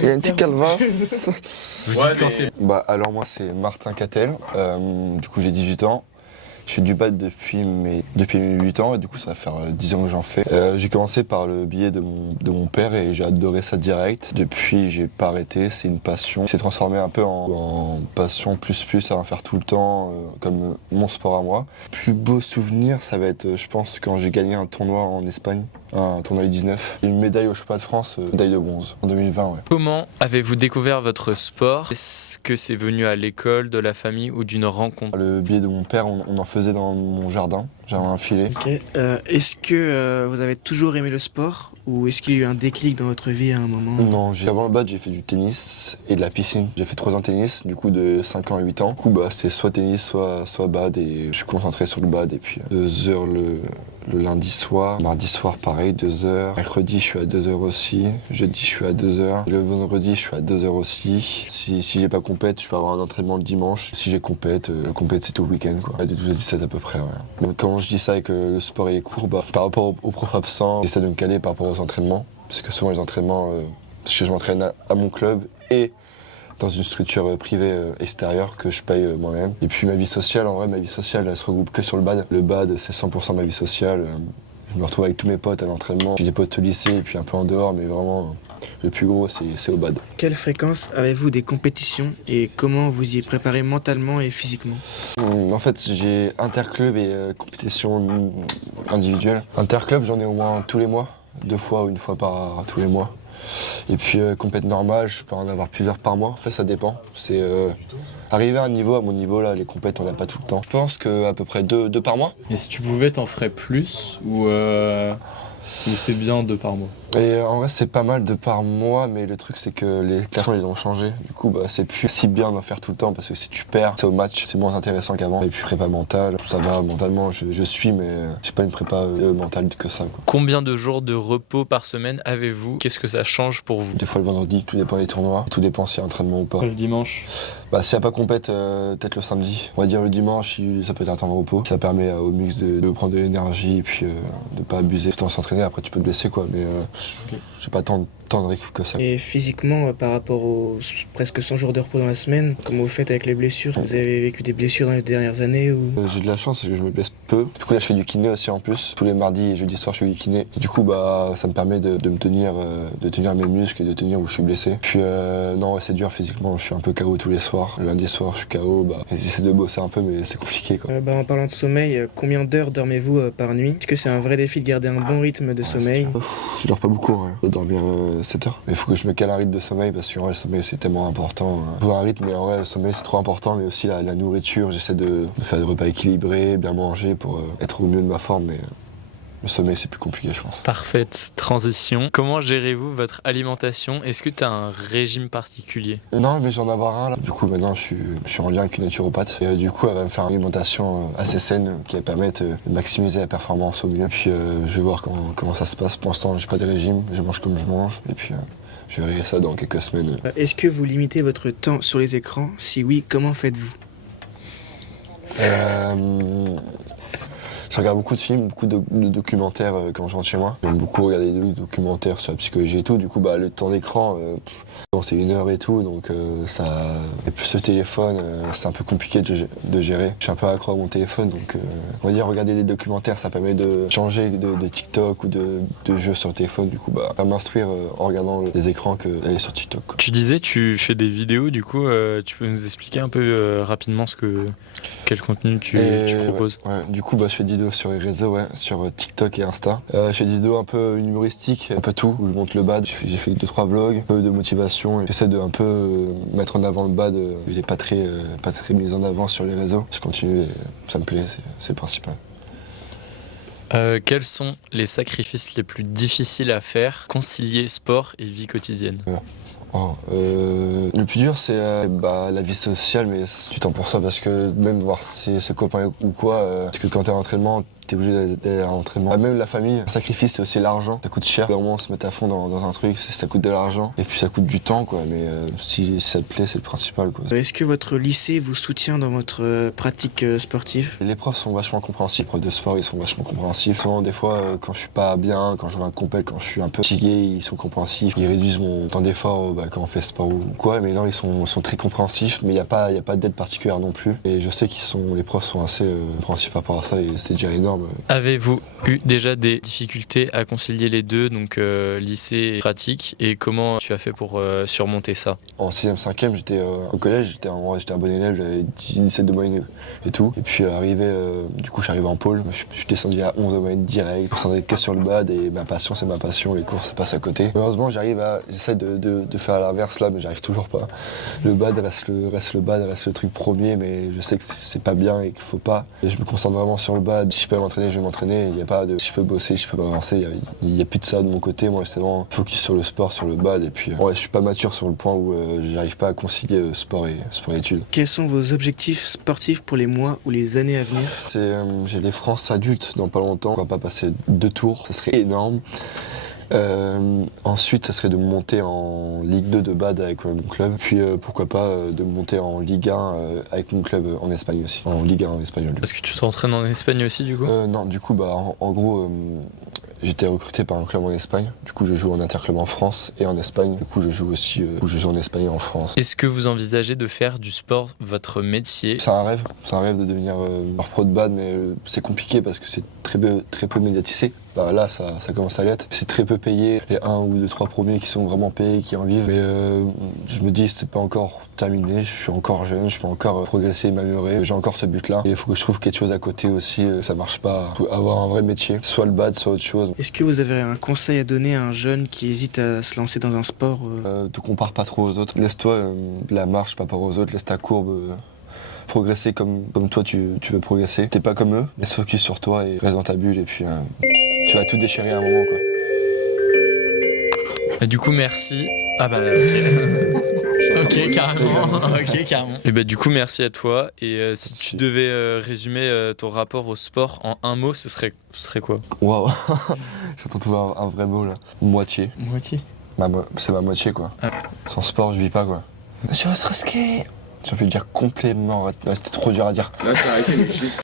Il y a une petite calvasse. Vous dites quand c'est... Bah alors moi c'est Martin Cattel, du coup j'ai 18 ans. Je fais du bad depuis mes 8 ans et du coup ça va faire 10 ans que j'en fais. J'ai commencé par le biais de mon père et j'ai adoré ça direct. Depuis j'ai pas arrêté, c'est une passion. C'est transformé un peu en passion plus à en faire tout le temps comme mon sport à moi. Plus beau souvenir ça va être je pense quand j'ai gagné un tournoi en Espagne, un tournoi U19. Une médaille au championnat de France, médaille de bronze en 2020 ouais. Comment avez-vous découvert votre sport? Est-ce que c'est venu à l'école, de la famille ou d'une rencontre? Par le biais de mon père, on en faisait dans mon jardin, j'avais un filet. Ok. Est-ce que vous avez toujours aimé le sport ou est-ce qu'il y a eu un déclic dans votre vie à un moment? Non, avant le bad, j'ai fait du tennis et de la piscine. J'ai fait 3 ans de tennis, du coup de 5 ans à 8 ans. Du coup, c'est soit tennis, soit bad et je suis concentré sur le bad. Et puis 2 heures le lundi soir, mardi soir pareil, 2 heures. Mercredi, je suis à 2 heures aussi. Jeudi, je suis à 2 heures. Le vendredi, je suis à 2 heures aussi. Si j'ai pas compète, je peux avoir un entraînement le dimanche. Si j'ai compète, c'est tout le week-end quoi. De 12 à 17 à peu près, ouais. Donc quand je dis ça et que le sport est court, par rapport aux profs absents, j'essaie de me caler par rapport aux entraînements. Parce que souvent les entraînements, parce que je m'entraîne à mon club et dans une structure privée extérieure que je paye moi-même. Et puis ma vie sociale, en vrai, ma vie sociale, elle se regroupe que sur le bad. Le bad, c'est 100% ma vie sociale. Je me retrouve avec tous mes potes à l'entraînement. J'ai des potes au lycée et puis un peu en dehors, mais vraiment, le plus gros, c'est au bad. Quelle fréquence avez-vous des compétitions et comment vous y préparez mentalement et physiquement? En fait, j'ai interclub et compétition individuelle. Interclub, j'en ai au moins tous les mois, 2 fois ou 1 fois par tous les mois. Et puis compète normale, je peux en avoir plusieurs par mois. En fait, ça dépend. C'est arriver à un niveau, à mon niveau là, les compètes, on n'a pas tout le temps. Je pense qu'à peu près 2 par mois. Et si tu pouvais, t'en ferais plus ou c'est bien 2 par mois? Et en vrai, c'est pas mal 2 par mois, mais le truc, c'est que les classements, ils ont changé. Du coup, c'est plus si bien d'en faire tout le temps parce que si tu perds, c'est au match, c'est moins intéressant qu'avant. Et puis prépa mentale, ça va, mentalement, je suis, mais j'ai pas une prépa mentale que ça, quoi. Combien de jours de repos par semaine avez-vous? Qu'est-ce que ça change pour vous? Des fois le vendredi, tout dépend des tournois, tout dépend s'il y a entraînement ou pas. Le dimanche? S'il n'y a pas compète, peut-être le samedi. On va dire le dimanche, ça peut être un temps de repos. Ça permet au mix de prendre de l'énergie et puis de pas abuser. Tout en s'entraîner, après tu peux te blesser quoi, mais j'ai pas tant de récup que ça. Et physiquement, par rapport aux presque 100 jours de repos dans la semaine, comment vous faites avec les blessures? Vous avez vécu des blessures dans les dernières années ou... J'ai de la chance, c'est que je me blesse peu. Du coup là je fais du kiné aussi en plus. Tous les mardis et jeudi soir je fais du kiné. Et du coup ça me permet de me tenir, de tenir mes muscles et de tenir où je suis blessé. Puis non ouais, c'est dur physiquement, je suis un peu KO tous les soirs. Le lundi soir je suis KO, j'essaie de bosser un peu mais c'est compliqué quoi. En parlant de sommeil, combien d'heures dormez-vous par nuit? Est-ce que c'est un vrai défi de garder un bon rythme de sommeil? Je dors pas beaucoup, hein. Je dois dormir 7 heures. Mais il faut que je me cale un rythme de sommeil parce que en vrai, le sommeil c'est tellement important. Faut un rythme, mais en vrai le sommeil c'est trop important, mais aussi la nourriture. J'essaie de faire des repas équilibrés, bien manger pour être au mieux de ma forme, mais le sommeil c'est plus compliqué je pense. Parfaite transition. Comment gérez-vous votre alimentation? Est-ce que tu as un régime particulier? Non mais j'en ai avoir un là. Du coup maintenant je suis en lien avec une naturopathe. Et du coup elle va me faire une alimentation assez saine qui va permettre de maximiser la performance au mieux. Puis je vais voir comment ça se passe. Pour l'instant j'ai pas de régime, je mange comme je mange. Et puis je verrai ça dans quelques semaines. Est-ce que vous limitez votre temps sur les écrans? Si oui, comment faites-vous? Je regarde beaucoup de films, beaucoup de documentaires quand je rentre chez moi. J'aime beaucoup regarder des documentaires sur la psychologie et tout. Du coup, le temps d'écran, c'est 1 heure et tout, donc ça. Et plus le téléphone, c'est un peu compliqué de gérer. Je suis un peu accro à mon téléphone, donc on va dire regarder des documentaires, ça permet de changer de TikTok ou de jeux sur le téléphone. Du coup, pas m'instruire en regardant les écrans que d'aller sur TikTok, quoi. Tu disais, tu fais des vidéos, du coup, tu peux nous expliquer un peu rapidement quel contenu tu proposes? Ouais. Du coup, je fais des vidéos sur les réseaux, sur TikTok et Insta. Je fais des vidéos un peu humoristiques, un peu tout, où je monte le bad. J'ai fait 2-3 vlogs, un peu de motivation. J'essaie de un peu mettre en avant le bad. Il est pas très mis en avant sur les réseaux. Je continue et ça me plaît, c'est le principal. Quels sont les sacrifices les plus difficiles à faire, concilier sport et vie quotidienne? Le plus dur c'est la vie sociale, mais du temps pour ça parce que même voir ses copains ou quoi, parce que quand t'es à l'entraînement, t'es obligé d'aller à l'entraînement. Même la famille, un sacrifice c'est aussi l'argent, ça coûte cher. Au moins se mettre à fond dans un truc, ça coûte de l'argent et puis ça coûte du temps quoi, mais si ça te plaît c'est le principal quoi. Est-ce que votre lycée vous soutient dans votre pratique sportive? Les profs sont vachement compréhensifs, les profs de sport ils sont vachement compréhensifs. Souvent des fois quand je suis pas bien, quand je vais à un compète, quand je suis un peu fatigué, ils sont compréhensifs. Ils réduisent mon temps d'effort quand on fait sport ou quoi, mais non, ils sont très compréhensifs, mais il n'y a pas d'aide particulière non plus. Et je sais les profs sont assez compréhensifs par rapport à ça et c'est déjà énorme. Avez-vous eu déjà des difficultés à concilier les deux, donc lycée et pratique, et comment tu as fait pour surmonter ça? En 6e, 5e, j'étais au collège, j'étais un bon élève, j'avais 17 de moyenne et tout. Et puis du coup je suis arrivé en pôle, je suis descendu à 11 de moyenne direct, je me concentrais que sur le bad et ma passion c'est ma passion, les cours ça passe à côté. Heureusement j'essaie de faire à l'inverse là, mais j'arrive toujours pas. Le bad reste le bad, reste le truc premier, mais je sais que c'est pas bien et qu'il faut pas. Et je me concentre vraiment sur le bad. Si je peux m'entraîner, je vais m'entraîner. Il n'y a pas de si je peux bosser, si je peux avancer. Il y a plus de ça de mon côté. Moi, c'est vraiment focus sur le sport, sur le bad. Et puis, je suis pas mature sur le point où j'arrive pas à concilier sport et études. Quels sont vos objectifs sportifs pour les mois ou les années à venir? J'ai les France adultes dans pas longtemps. On va pas passer 2 tours, ça serait énorme. Ensuite, ça serait de monter en Ligue 2 de bad avec mon club, puis pourquoi pas de monter en Ligue 1 avec mon club en Espagne aussi, en Ligue 1 en espagnol. Est-ce que tu t'entraînes en Espagne aussi du coup? Non, du coup, en gros, j'étais recruté par un club en Espagne, du coup je joue en interclub en France et en Espagne, du coup je joue aussi je joue en Espagne et en France. Est-ce que vous envisagez de faire du sport votre métier? C'est un rêve de devenir pro de bad, mais c'est compliqué parce que c'est très peu médiatisé. Là, ça commence à l'être. C'est très peu payé. Les 1 ou 2, 3 premiers qui sont vraiment payés, qui en vivent. Mais je me dis, c'est pas encore terminé. Je suis encore jeune, je peux encore progresser, m'améliorer. J'ai encore ce but-là. Et il faut que je trouve quelque chose à côté aussi. Ça marche pas. Faut avoir un vrai métier, soit le bad, soit autre chose. Est-ce que vous avez un conseil à donner à un jeune qui hésite à se lancer dans un sport? Te compare pas trop aux autres. Laisse-toi la marche par rapport aux autres. Laisse ta courbe. Progresser comme toi tu veux progresser. T'es pas comme eux. Laisse focus sur toi et reste dans ta bulle. Et puis tu vas tout déchirer à un moment, quoi. Et du coup, merci. Ah bah, ok, carrément. Ok, carrément. Et bah, du coup, merci à toi. Et si tu devais résumer ton rapport au sport en un mot, ce serait quoi? Waouh, j'attends trouver un vrai mot là. Moitié. Moitié. C'est ma moitié, quoi. Ah. Sans sport, je vis pas, quoi. Monsieur Ostrowski. Tu peux dire complètement. C'était trop dur à dire. Là, c'est arrêté, mais juste.